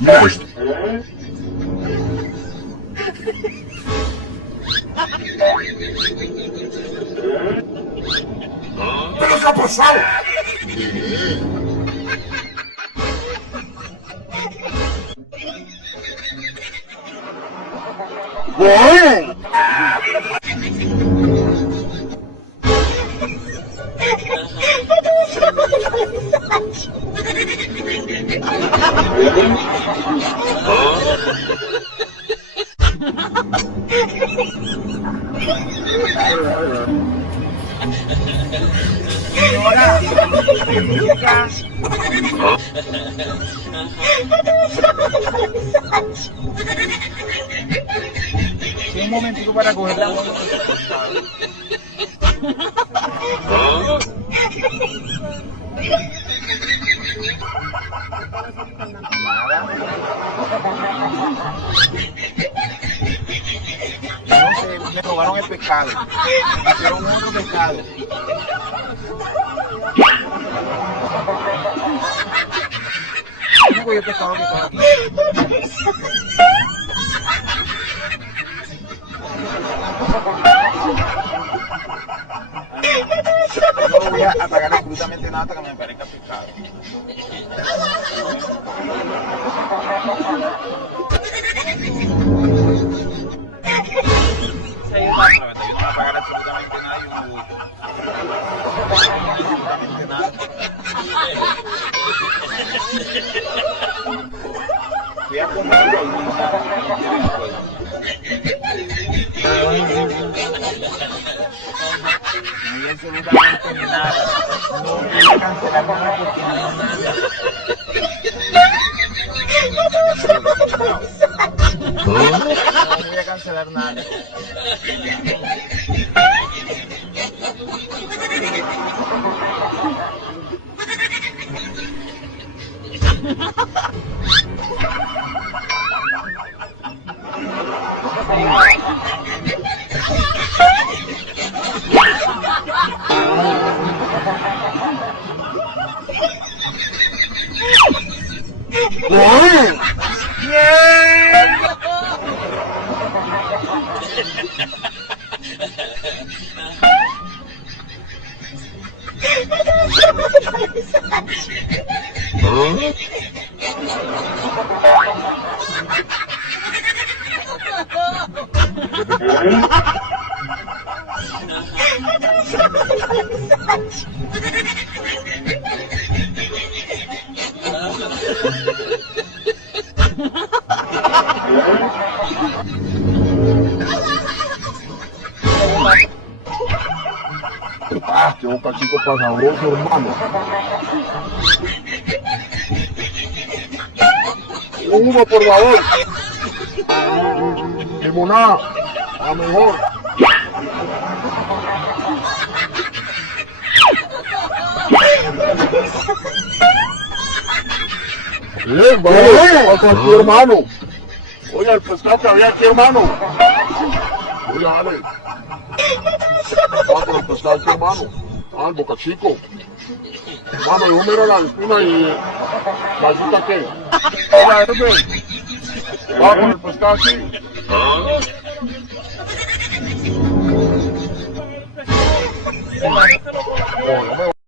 Yes. ¿Pero qué ha pasado? ¡Bueno! Señora, chica. Sí, un momentico para coger la bolsa. No sé, me robaron el pescado. Me hicieron otro pescado. ¿Cómo voy el pescado que está aquí? No voy a pagar absolutamente nada hasta que me aparezca el pescado. Yo no voy a pagar absolutamente nada y no voy. Absolutamente nada. Voy a comerlo y no hay absolutamente nada. No voy a cancelar nada porque no hay nada. No voy a cancelar nada. Qué boca chico para sabroso, hermano. Uno, por favor. Limonada, a mejor. Vale, aquí, hermano. Oye, el pescado que había aquí, hermano. Oye, dale. Con el pescado aquí, hermano. El boca chico. Mano, yo miro la espina y... ¿Vallita qué? Oye, Vrey. Va con el pescado aquí.